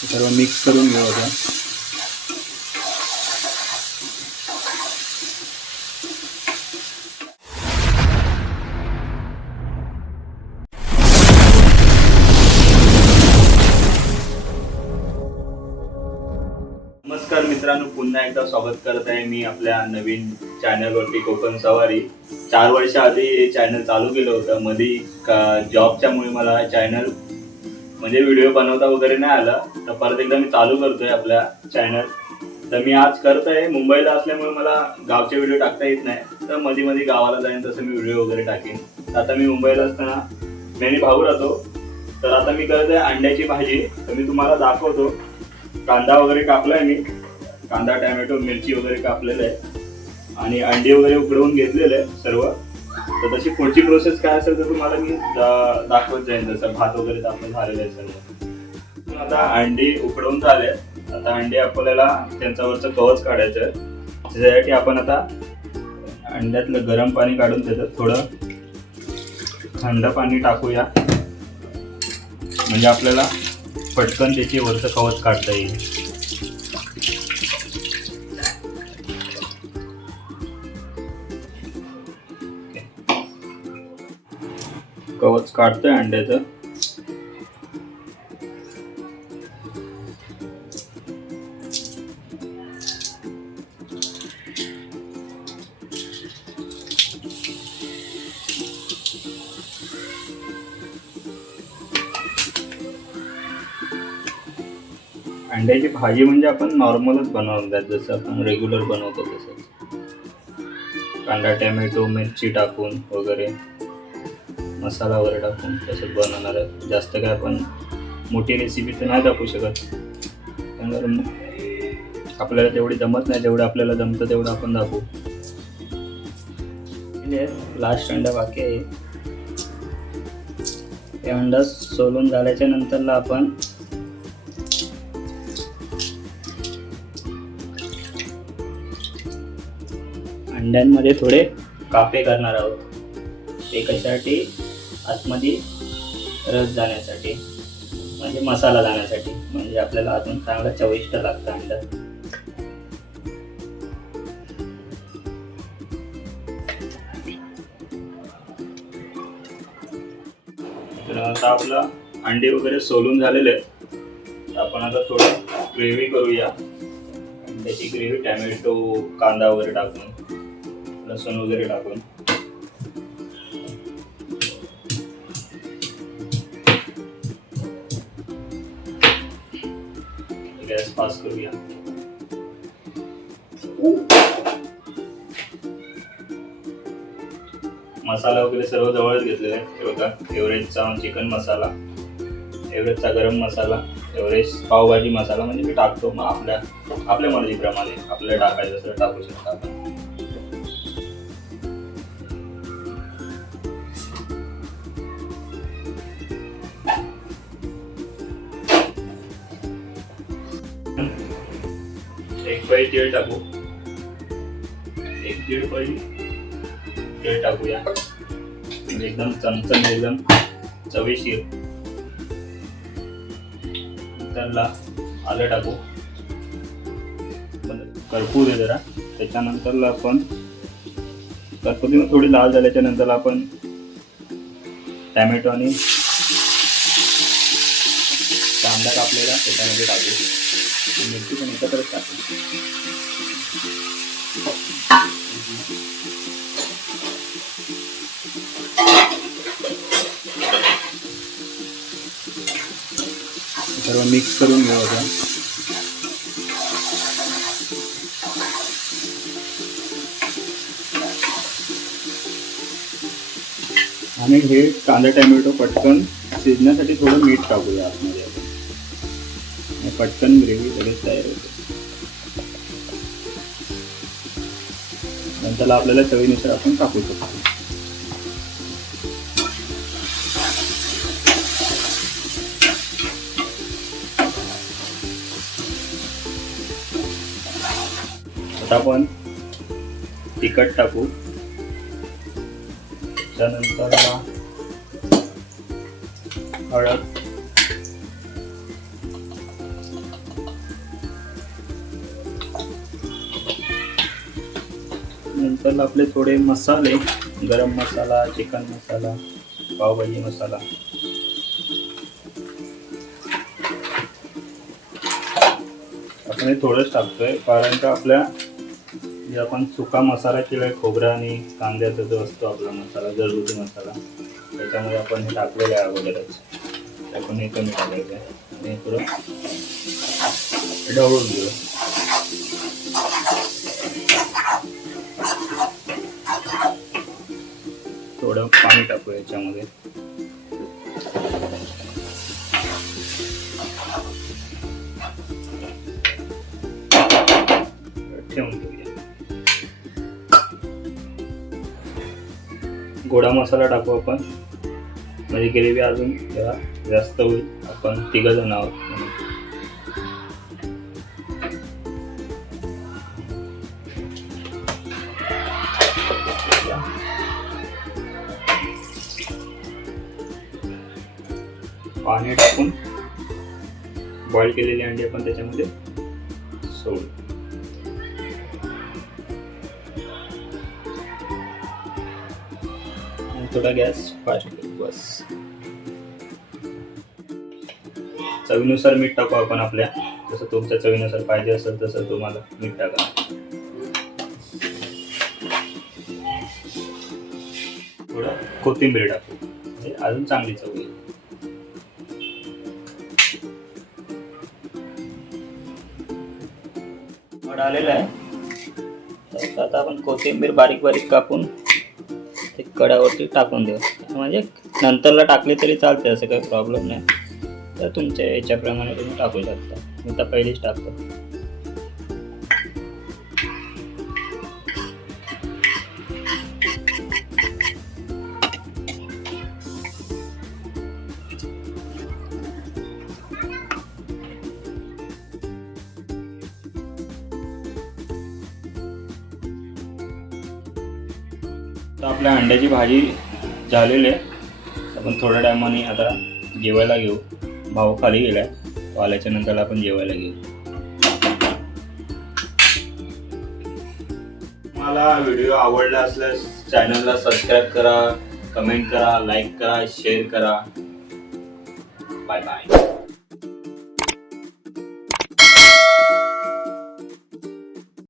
सर्व मिक्स करून घेऊ आता. नमस्कार मित्रांनो, पुन्हा एकदा स्वागत करत आहे मी आपल्या नवीन चॅनलवरती कोकण सवारी. 4 वर्ष आधी हे चॅनल चालू केलं होतं. मध्ये जॉबच्यामुळे मला चॅनल म्हणजे व्हिडिओ बनवता वगैरे नाही आला, तर परत एकदा मी चालू करतोय आपल्या चॅनल. तर मी आज करत आहे मुंबईला असल्यामुळे मला गावचे व्हिडिओ टाकता येत नाही, तर मध्ये मध्ये गावाला जाईन तसं मी व्हिडिओ वगैरे टाकेन. आता मी मुंबईला असताना मी भाऊ राहतो, तर आता मी करत आहे अंड्याची भाजी. तर मी तुम्हाला दाखवतो. कांदा वगैरे कापलाय मी, कांदा टॅमॅटो मिरची वगैरे कापलेलं आहे आणि अंडी वगैरे उकडवून घेतलेलं आहे सर्व. तर तशी पुढची प्रोसेस काय असेल तर तुम्हाला मी दाखवत जाईन. जसं भात वगैरे आपलं झालेलं आहे सर्व. आता अंडी उकडवून झाले. आता अंडी आपल्याला त्यांच्यावरचं कवच काढायचं आहे. त्याच्यासाठी आपण आता अंड्यातलं गरम पाणी काढून त्याच्यात थोडं थंड पाणी टाकूया, म्हणजे आपल्याला पटकन त्याची वरचं कवच काढता येईल. कवच काढतोय अंड्याचं. अंड्याची भाजी म्हणजे आपण नॉर्मलच बनवतात, जसं आपण रेग्युलर बनवतो तसंच. कांदा टॅमॅटो मिरची टाकून वगैरे मसाला वगैरे टाकून तसंच बनवणार आहे. जास्त काय आपण मोठी रेसिपी तर नाही दाखवू शकत, कारण आपल्याला तेवढी जमत नाही. जेवढं आपल्याला जमतं तेवढं आपण दाखवू. लास्ट अंडा बाकी आहे. हे अंडा सोलून झाल्याच्या नंतरला आपण अंड्यांमध्ये थोडे कापे करणार आहोत. ते कशासाठी? आतमध्ये रस जाण्यासाठी, म्हणजे मसाला जाण्यासाठी, म्हणजे आपल्याला अजून चांगला चविष्ट लागतं अंडा. तर आता आपलं अंडे वगैरे सोलून झालेले आहेत. आपण आता थोडं ग्रेव्ही करूया. अंड्याची ग्रेव्ही टॅमॅटो कांदा वगैरे टाकून, लसूण वगैरे टाकून. गॅस पास करूया. मसाला वगैरे सर्व जवळच घेतलेला आहे. हे बघा, एव्हरेजचा चिकन मसाला, एव्हरेजचा गरम मसाला, एव्हरेज पावभाजी मसाला, म्हणजे मी टाकतो मग आपल्या मर्जीप्रमाणे आपल्याला टाकायचं असं टाकू शकता आपण. एक पळी तेल टाकू, 1-1.5 पळी तेल टाकूया, म्हणजे एकदम चमचम, एकदम चवीशीर. त्याला आलं टाकू, करपू दे जरा. त्याच्यानंतर आपण करपू थोडी लाल झाल्याच्या नंतर आपण टॅमॅटो आणि कांदा कापलेला त्याच्यामध्ये टाकू. मिरची पण एकत्रच टाकू. सर्व मिक्स करून घेऊ आता. आणि हे कांदा टॅमॅटो पटकन शिजण्यासाठी थोडं मीठ टाकूया आतमध्ये. पटकन ग्रेव्ही लगेच तयार होते. नंतर आपल्याला चवीनुसार आपण टाकू शकतो. आता आपण तिखट टाकू. त्यानंतर हळद, नंतर आपले थोडे मसाले, गरम मसाला, चिकन मसाला, पावभाजी मसाला. आपण हे थोडंच टाकतोय कारण का आपल्या जे आपण सुका मसाला केलाय खोबरा आणि कांद्याचा जो असतो आपला मसाला, घरगुती मसाला, त्याच्यामध्ये आपण हे टाकलेलं आहे अगोदरच. आपण हे कमी टाकायचं आहे आणि थोडं ढवळून घेऊ. थोडं पाणी टाकू याच्यामध्ये. ठेवून घेऊया. गोडा मसाला टाकू आपण, म्हणजे ग्रेव्ही अजून जरा जास्त होईल. आपण 3 जण आहोत म्हणून. पाणी टाकून बॉईल केलेली अंडी आपण त्याच्यामध्ये सोडू. थोडा गॅस फास्ट करू बस. चवीनुसार मीठ टाकू आपण आपल्या, जसं तुमच्या चवीनुसार पाहिजे असेल तसं तुम्हाला मीठ टाका. थोडं कोथिंबीर टाकू म्हणजे अजून चांगली चव येईल. आलेला आहे. आता आपण कोथिंबीर बारीक बारीक कापून ते कढावरती टाकून देऊ. म्हणजे नंतरला टाकले तरी चालते, असं काही प्रॉब्लेम नाही. तर तुमच्या याच्याप्रमाणे तुम्ही टाकू शकता. मी तर पहिलीच टाकतो. तर आपल्या अंड्याची भाजी झालेली आहे. आपण थोड्या टायमाने आता जेवायला घेऊ. भाऊ खाली गेलाय, तो आल्याच्या नंतर आपण जेवायला घेऊ. मला व्हिडिओ आवडला असल्यास चॅनलला सबस्क्राईब करा, कमेंट करा, लाईक करा, शेअर करा. Bye bye.